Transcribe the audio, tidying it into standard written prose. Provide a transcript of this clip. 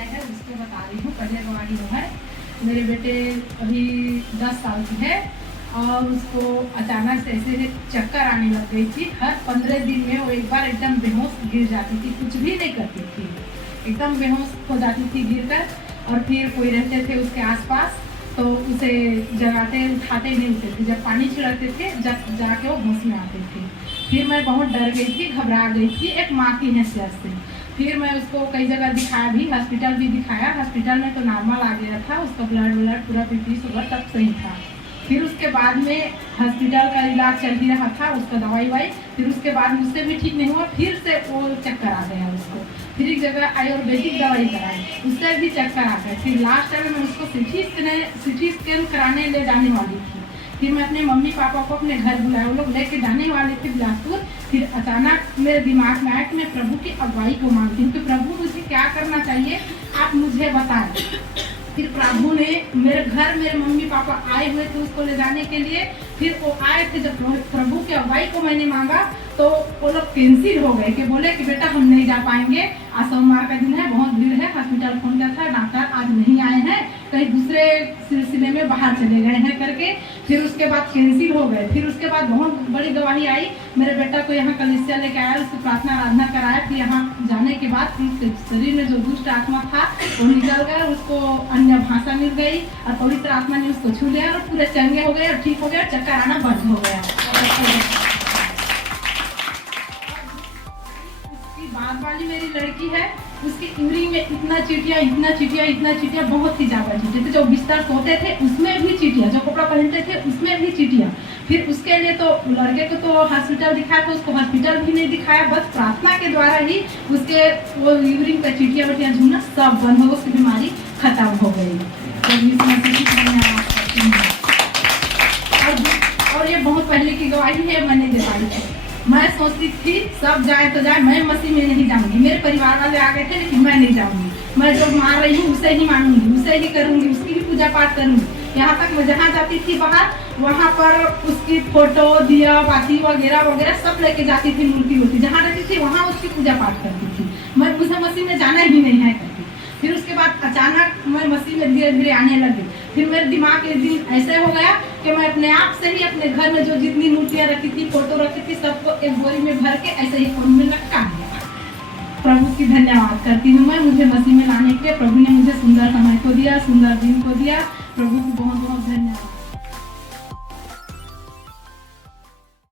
किया है उसको बता रही हूँ। पहले गवाही वो है, मेरे बेटे अभी 10 साल की है और उसको अचानक से ऐसे चक्कर आने लग गई थी। हर 15 दिन में वो एक बार एकदम बेहोश गिर जाती थी, कुछ भी नहीं करती थी, एकदम बेहोश हो जाती थी गिर कर। और फिर कोई रहते थे उसके आसपास तो उसे जगाते उठाते नहीं उठते थे, जब पानी छिड़कते थे जब जाके वो होश में आते थे। फिर मैं बहुत डर गई थी, घबरा गई थी एक माँ की हैसियत से। फिर मैं उसको कई जगह दिखाया भी, हॉस्पिटल भी दिखाया। हॉस्पिटल में तो नॉर्मल आ गया था, उसका ब्लड पूरा पीपी शुगर तब सही था। फिर उसके बाद में हॉस्पिटल का इलाज चल ही रहा था, उसका दवाई वाई। फिर उसके बाद उससे भी ठीक नहीं हुआ, फिर से वो चक्कर आ गया उसको। फिर एक जगह आयुर्वेदिक दवाई कराई, उससे भी चक्कर आ गया। फिर लास्ट टाइम मैं उसको सिटी स्कैन कराने ले जाने वाली थी। फिर मैं अपने मम्मी पापा को अपने घर बुलाया, वो लोग लेके जाने वाले थे बिलासपुर। फिर अचानक मेरे दिमाग में आया कि मैं प्रभु की अगुवाई को मांगती हूँ कि प्रभु मुझे क्या करना चाहिए, आप मुझे बताएं। फिर प्रभु ने मेरे घर मेरे मम्मी पापा आए हुए थे उसको ले जाने के लिए। फिर वो आए थे, जब प्रभु की अगुवाई को मैंने मांगा तो वो लोग कैंसिल हो गए कि बोले कि बेटा हम नहीं जा पाएंगे, आज सोमवार का दिन है, बहुत भीड़ है। हॉस्पिटल फोन किया था, डॉक्टर आज नहीं आए हैं, कहीं दूसरे सिलसिले में बाहर चले गए हैं करके। फिर उसके बाद कैंसिल हो गए। फिर उसके बाद बहुत बड़ी गवाही आई, मेरे बेटा को यहाँ कलिसिया लेके आया, उसको प्रार्थना आराधना कराया। फिर यहाँ जाने के बाद फिर शरीर में जो दुष्ट आत्मा था वो निकल गया, उसको अन्य भाषा मिल गई और पवित्र आत्मा ने उसको छू लिया और पूरे चंगे हो गए और ठीक हो गया, चक्कर आना बंद हो गया। उसकी बाद वाली मेरी लड़की है, उसकी यूरिन में इतना चीटियाँ बहुत ही ज्यादा चीटियाँ थे। जो बिस्तर सोते थे उसमें भी चीटियाँ, जो कपड़ा पहनते थे उसमें भी चीटियाँ। फिर उसके लिए तो लड़के को तो हॉस्पिटल दिखाया था, उसको हॉस्पिटल भी नहीं दिखाया, बस प्रार्थना के द्वारा ही उसके वो यूरिन का चीटियाँ वटियाँ झूलना सब बंद हो, उसकी बीमारी खत्म हो गई। और ये बहुत पहले की गवाही है, मैंने दे पाई थी। मैं सोचती थी सब जाए तो जाए, मैं मसीह में नहीं जाऊंगी। मेरे परिवार वाले आ गए थे लेकिन मैं नहीं जाऊंगी, मैं जो मार रही हूँ उसे ही मानूंगी, उसे ही करूंगी, उसकी भी पूजा पाठ करूंगी। यहाँ तक मैं जहाँ जाती थी बाहर, वहाँ पर उसकी फोटो दिया बाती वगैरह वगैरह सब लेके जाती थी, मूर्ति होती जहाँ रहती थी वहाँ उसकी पूजा पाठ करती थी। मैं मुझे मसीह में जाना ही नहीं है करती। फिर उसके बाद अचानक मैं मसीह में धीरे धीरे आने लगी। फिर मेरे दिमाग एक दिन ऐसे हो गया कि मैं अपने आप से ही अपने घर में जो जितनी मूर्तियाँ रखी थी, फोटो रखी थी, सबको एक बोरी में भर के ऐसे ही फोन में लटका दिया। प्रभु की धन्यवाद करती हूँ मैं, मुझे मसीह में लाने के लिए। प्रभु ने मुझे सुंदर समय को दिया, सुंदर दिन को दिया। प्रभु को बहुत बहुत धन्यवाद।